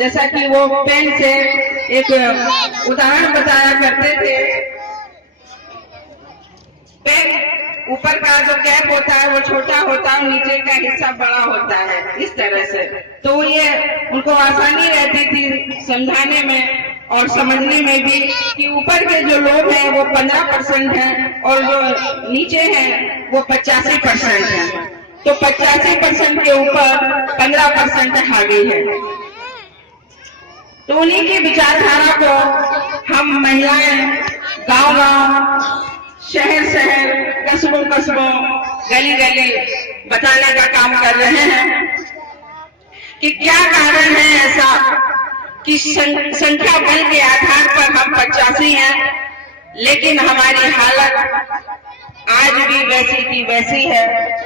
जैसा कि वो पेन से एक उदाहरण बताया करते थे। पेन ऊपर का जो कैप होता है वो छोटा होता है, नीचे का हिस्सा बड़ा होता है, इस तरह से। तो ये उनको आसानी रहती थी समझाने में और समझने में भी कि ऊपर के जो लोग हैं वो 15% हैं और जो नीचे हैं वो 85% हैं। तो 85% के ऊपर 15% हावी है। तो उन्हीं की विचारधारा को हम महिलाएं गांव-गांव, शहर-शहर, कस्बों-कस्बों, गली-गली बताने का काम कर रहे हैं कि क्या कारण है ऐसा कि संख्या बल के आधार पर हम 85 हैं, लेकिन हमारी हालत आज भी वैसी की वैसी है।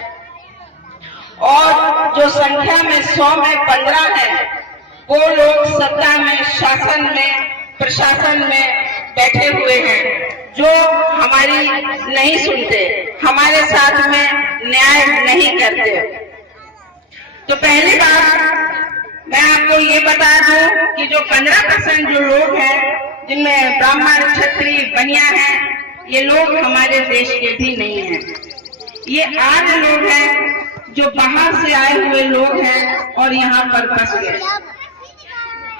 और जो संख्या में 100 में 15 है, वो लोग सत्ता में, शासन में, प्रशासन में बैठे हुए हैं, जो हमारी नहीं सुनते, हमारे साथ में न्याय नहीं करते। तो पहली बात मैं आपको ये बता दूं कि जो 15% जो लोग हैं, जिनमें ब्राह्मण, क्षत्रिय, बनिया हैं, ये लोग हमारे देश के भी नहीं हैं। ये आज लोग हैं जो बाहर से आए हुए लोग हैं और यहाँ पर बस गए।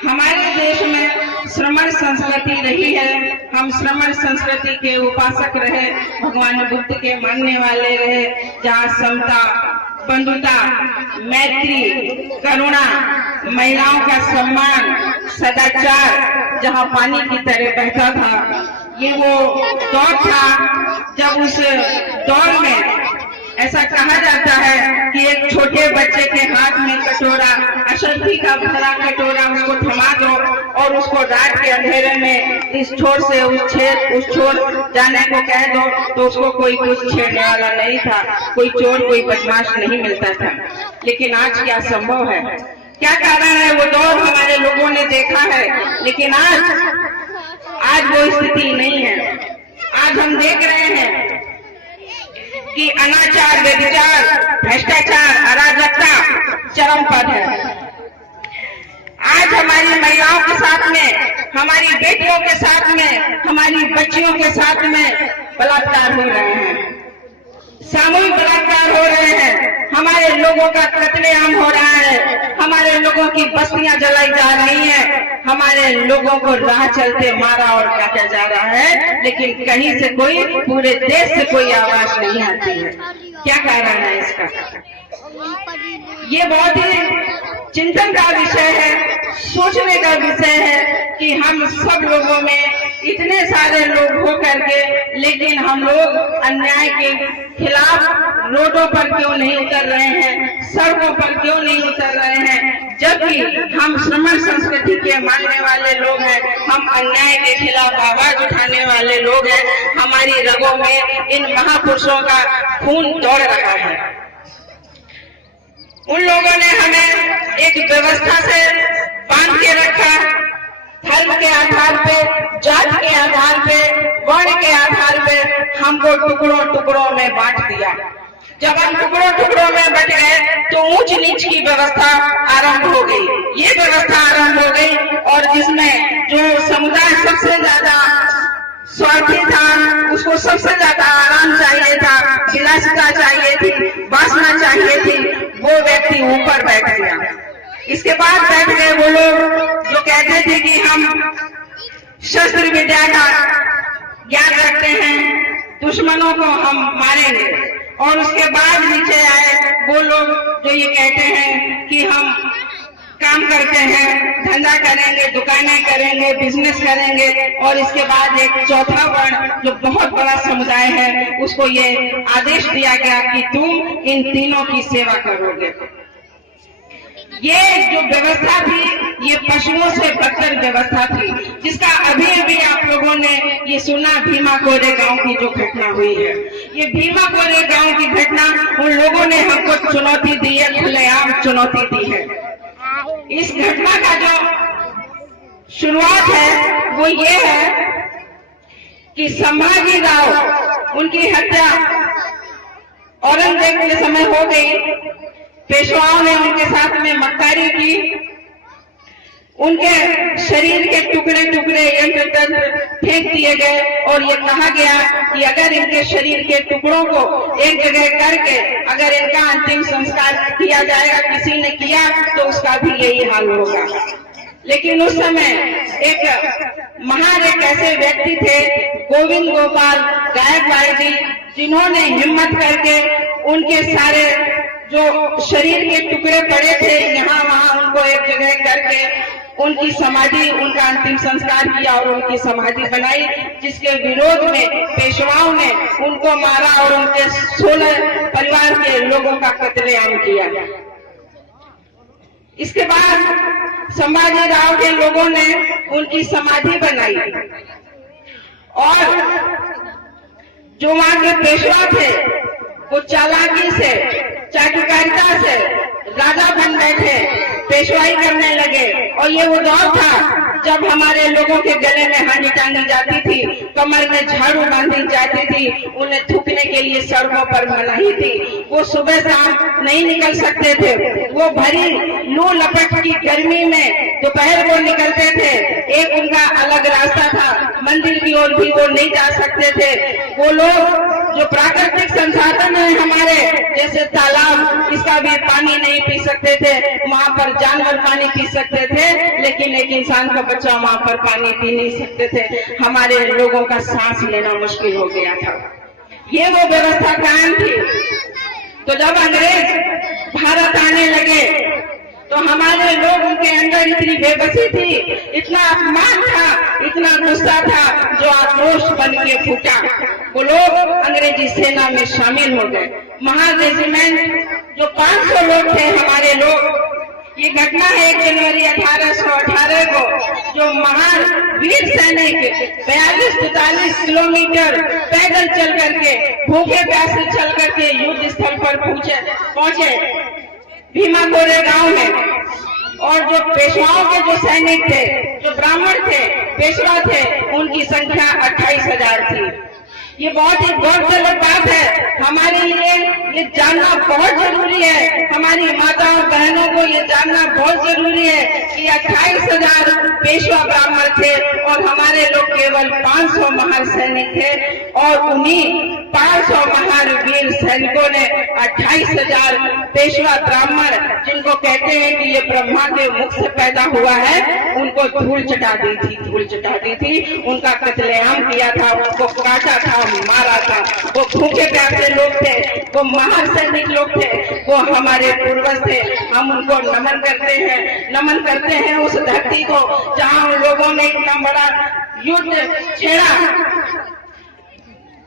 हमारे देश में श्रमण संस्कृति रही है, हम श्रमण संस्कृति के उपासक रहे, भगवान बुद्ध के मानने वाले रहे, जहाँ समता, बंधुता, मैत्री, करुणा, महिलाओं का सम्मान, सदाचार जहाँ पानी की तरह बहता था। ये वो दौर था जब उस दौर में ऐसा कहा जाता है कि एक छोटे बच्चे के हाथ में कटोरा, अशुद्धि का भरा कटोरा, उसको थमा दो और उसको रात के अंधेरे में इस छोर से उस छोर जाने को कह दो, तो उसको कोई कुछ छेड़ने वाला नहीं था, कोई चोर, कोई बदमाश नहीं मिलता था। लेकिन आज क्या संभव है? क्या कारण है? वो दौर हमारे लोगों ने देखा है, लेकिन आज वो स्थिति नहीं है। आज हम देख रहे हैं कि अनाचार, व्यभिचार, भ्रष्टाचार, अराजकता चरम पर है। आज हमारी महिलाओं के साथ में, हमारी बेटियों के साथ में, हमारी बच्चियों के साथ में बलात्कार हो रहे हैं, सामूहिक बलात्कार हो रहे हैं, हमारे लोगों का कत्लेआम हो रहा है, हमारे लोगों की बस्तियां जलाई जा रही हैं, हमारे लोगों को राह चलते मारा और काटा जा रहा है, लेकिन कहीं से कोई, पूरे देश से कोई आवाज नहीं आती है। क्या कारण है इसका? ये बहुत ही चिंतन का विषय है, सोचने का विषय है कि हम सब लोगों में इतने सारे लोग हो करके, लेकिन हम लोग अन्याय के खिलाफ रोडों पर क्यों नहीं उतर रहे हैं, सड़कों पर क्यों नहीं उतर रहे हैं, जबकि हम श्रमण संस्कृति के मानने वाले लोग हैं, हम अन्याय के खिलाफ आवाज उठाने वाले लोग हैं। हमारी रगों में इन महापुरुषों का खून दौड़ रहा है। उन लोगों ने हमें एक व्यवस्था से बांध के रखा, धर्म के आधार पे, जात के आधार पे, वर्ण के आधार पे हमको टुकड़ों टुकड़ों में बांट दिया। जब हम टुकड़ों टुकड़ों में बट गए तो ऊंच नीच की व्यवस्था आरंभ हो गई। ये व्यवस्था आरंभ हो गई और जिसमें जो समुदाय सबसे ज्यादा स्वार्थी था, उसको सबसे ज्यादा आराम चाहिए था, विलासिता चाहिए थी, वासना चाहिए थी, वो व्यक्ति ऊपर बैठ गया। इसके बाद बैठ गए वो लोग जो कहते थे कि हम शस्त्र विद्या का ज्ञान रखते हैं, दुश्मनों को हम मारेंगे। और उसके बाद नीचे आए वो लोग जो ये कहते हैं कि हम काम करते हैं, धंधा करेंगे, दुकानें करेंगे, बिजनेस करेंगे। और इसके बाद एक चौथा वर्ण जो बहुत बड़ा समुदाय है, उसको ये आदेश दिया गया कि तुम इन तीनों की सेवा करोगे। ये जो व्यवस्था थी, ये पशुओं से बदतर व्यवस्था थी, जिसका अभी अभी आप लोगों ने ये सुना, भीमा कोरे गांव की जो घटना हुई है। ये भीमा कोरे गांव की घटना उन लोगों ने हमको चुनौती दी है, खुलेआम चुनौती दी है। इस घटना का जो शुरुआत है वो ये है कि संभाजी राव, उनकी हत्या औरंगजेब के समय हो गई। पेशवाओं ने उनके साथ में मक्कारी की, उनके शरीर के टुकड़े टुकड़े यंत्र तंत्र फेंक दिए गए और ये कहा गया कि अगर इनके शरीर के टुकड़ों को एक जगह करके अगर इनका अंतिम संस्कार किया जाएगा, किसी ने किया तो उसका भी यही हाल होगा। लेकिन उस समय एक महान एक ऐसे व्यक्ति थे, गोविंद गोपाल गायकवाड़ जी, जिन्होंने हिम्मत करके उनके सारे जो शरीर के टुकड़े पड़े थे यहाँ वहां उनको एक जगह करके उनकी समाधि, उनका अंतिम संस्कार किया और उनकी समाधि बनाई, जिसके विरोध में पेशवाओं ने उनको मारा और उनके 16 परिवार के लोगों का कत्लेआम किया। इसके बाद संभाजी राव के लोगों ने उनकी समाधि बनाई और जो वहां के पेशवा थे वो चालाकी से, चाटुकारिता से राजा बन बैठे, पेशवाई करने लगे। और ये वो दौर था जब हमारे लोगों के गले में हांडी टांगी जाती थी, कमर में झाड़ू बांधी जाती थी, उन्हें थूकने के लिए सड़कों पर मनाही थी। वो सुबह शाम नहीं निकल सकते थे, वो भरी लू लपट की गर्मी में दोपहर को निकलते थे। एक उनका अलग रास्ता था, मंदिर की ओर भी वो नहीं जा सकते थे। वो लोग जो प्राकृतिक संसाधन है हमारे, जैसे तालाब, इसका भी पानी नहीं पी सकते थे। वहां पर जानवर पानी पी सकते थे, लेकिन एक इंसान का बच्चा वहां पर पानी पी नहीं सकते थे। हमारे लोगों का सांस लेना मुश्किल हो गया था। ये वो व्यवस्था कायम थी। तो जब अंग्रेज भारत आने लगे तो हमारे लोग, उनके अंदर इतनी बेबसी थी, इतना अपमान था, इतना गुस्सा था, जो आक्रोश बन के फूटा। वो लोग अंग्रेजी सेना में शामिल हो गए। महान रेजिमेंट जो 500 लोग थे हमारे लोग, ये घटना है 1 जनवरी 1818 को, जो महान वीर सैनिक 42-43 किलोमीटर पैदल चल करके, भूखे प्यासे चल करके युद्ध स्थल पर पहुंचे भीमा कोरे गांव में। और जो पेशवाओं के जो सैनिक थे, जो ब्राह्मण थे, पेशवा थे, उनकी संख्या 28,000 थी। ये बहुत ही गौरतलब बात है हमारे लिए, ये जानना बहुत जरूरी है। हमारी माताओं बहनों को ये जानना बहुत जरूरी है कि 28,000 पेशवा ब्राह्मण थे और हमारे लोग केवल 500 महान सैनिक थे। और उन्हीं 500 महान वीर सैनिकों ने 28,000 पेशवा ब्राह्मण, जिनको कहते हैं कि ये ब्रह्मा के मुख से पैदा हुआ है, उनको धूल चटा दी थी, धूल चटा दी थी। उनका कत्लेआम किया था, उनको काटा था, मारा था। वो भूखे प्यासे लोग थे, वो महान सैनिक लोग थे, वो हमारे पूर्वज थे। हम उनको नमन करते हैं उस धरती को जहां उन लोगों ने इतना बड़ा युद्ध छेड़ा।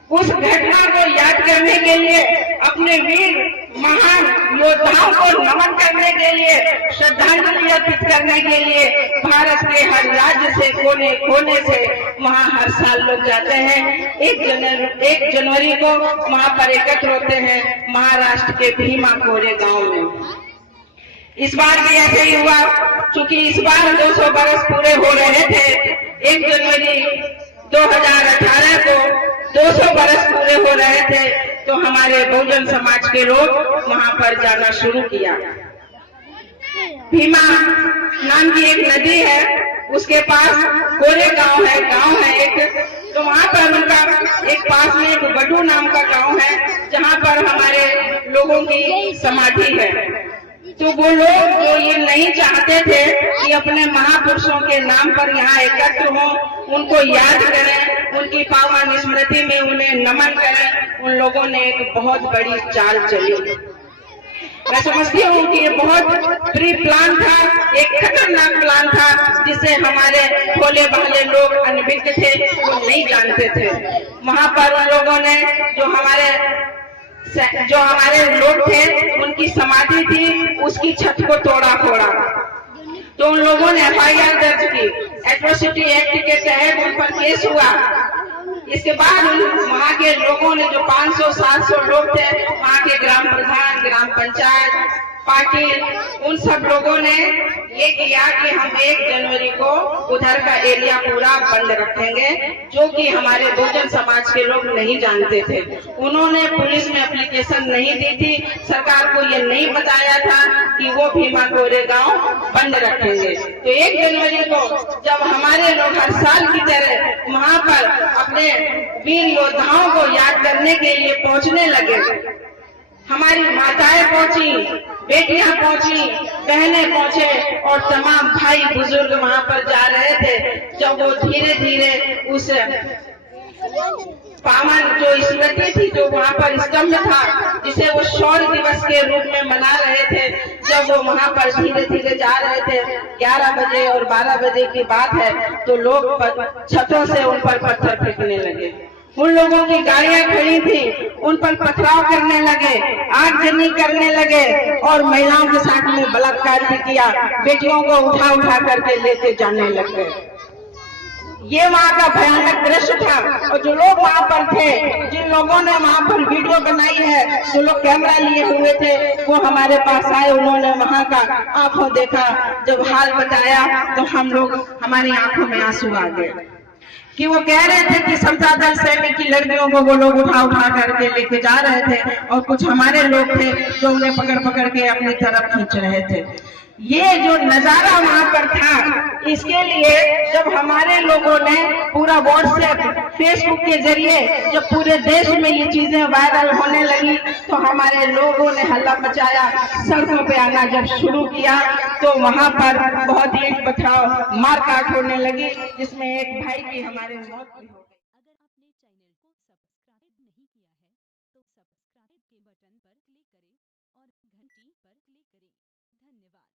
उस घटना को याद करने के लिए, अपने वीर महान योद्धाओं को नमन करने के लिए, श्रद्धांजलि अर्पित करने के लिए भारत के हर राज्य से, कोने कोने से वहां हर साल लोग जाते हैं। 1 जनवरी को वहां पर एकत्र होते हैं महाराष्ट्र के भीमा कोरे गांव में। इस बार भी ऐसे ही हुआ, क्योंकि इस बार 200 बरस पूरे हो रहे थे। 1 जनवरी 2018 को 200 बरस पूरे हो रहे थे, तो हमारे बहुजन समाज के लोग वहां पर जाना शुरू किया। भीमा नाम की एक नदी है, उसके पास कोरे गांव है एक, तो वहां पर उनका एक पास में एक बडू नाम का गांव है, जहां पर हमारे लोगों की समाधि है। तो वो लोग जो ये नहीं चाहते थे कि अपने महापुरुषों के नाम पर यहाँ एकत्र हों, उनको याद करें, उनकी पावन स्मृति में उन्हें नमन करें, उन लोगों ने एक बहुत बड़ी चाल चली। मैं समझती हूँ कि ये बहुत प्री प्लान था, एक खतरनाक प्लान था, जिसे हमारे भोले भाले लोग अनभिज्ञ थे, वो नहीं जानते थे। वहां पर उन लोगों ने जो हमारे लोग थे, उनकी समाधि थी, उसकी छत को तोड़ा फोड़ा। तो उन लोगों ने FIR दर्ज की, एट्रोसिटी एक्ट के तहत उन पर केस हुआ। इसके बाद वहाँ के लोगों ने, जो 500-700 लोग थे, वहाँ के ग्राम प्रधान, ग्राम पंचायत, पार्टी, उन सब लोगों ने ये किया कि हम 1 जनवरी को उधर का एरिया पूरा बंद रखेंगे, जो कि हमारे बहुजन समाज के लोग नहीं जानते थे। उन्होंने पुलिस में एप्लीकेशन नहीं दी थी, सरकार को ये नहीं बताया था कि वो भीमा कोरेगांव बंद रखेंगे। तो 1 जनवरी को जब हमारे लोग हर साल की तरह वहां पर अपने वीर योद्धाओं को याद करने के लिए पहुंचने लगे, हमारी माताएं पहुंची, बेटियां पहुंची, बहनें पहुंचे और तमाम भाई बुजुर्ग वहां पर जा रहे थे। जब वो धीरे धीरे उस पावन जो स्मृति थी, जो वहां पर स्तंभ था, जिसे वो शौर्य दिवस के रूप में मना रहे थे, जब वो वहां पर धीरे धीरे जा रहे थे, 11 बजे और 12 बजे की बात है, तो लोग छतों से उन पर पत्थर फेंकने लगे। उन लोगों की गाड़ियां खड़ी थी, उन पर पथराव करने लगे, आगजनी करने लगे और महिलाओं के साथ में बलात्कार भी किया, बेटियों को उठा उठा करके लेते जाने लगे। ये वहाँ का भयानक दृश्य था। और जो लोग वहाँ पर थे, जिन लोगों ने वहाँ पर वीडियो बनाई है, जो लोग कैमरा लिए हुए थे, वो हमारे पास आए, उन्होंने वहाँ का आंखों देखा। जब हाल बताया तो हम लोग, हमारी आंखों में आंसू आ गए कि वो कह रहे थे कि समता दल सैनिक की लड़कियों को वो लोग उठा उठा करके लेके जा रहे थे और कुछ हमारे लोग थे जो उन्हें पकड़ पकड़ के अपनी तरफ खींच रहे थे। ये जो नजारा वहां पर था, इसके लिए जब हमारे लोगों ने पूरा व्हाट्सएप, फेसबुक के जरिए जब पूरे देश में ये चीजें वायरल होने लगी, तो हमारे लोगों ने हल्ला मचाया, सड़कों पे आना जब शुरू किया, तो वहां पर बहुत ईंट पथराव, मारकाट होने लगी, जिसमें एक भाई की हमारे मौत भी हो गई। अगर आपने चैनल को सब्सक्राइब नहीं किया है तो सब्सक्राइब के बटन पर क्लिक करें और घंटी पर क्लिक करें। धन्यवाद।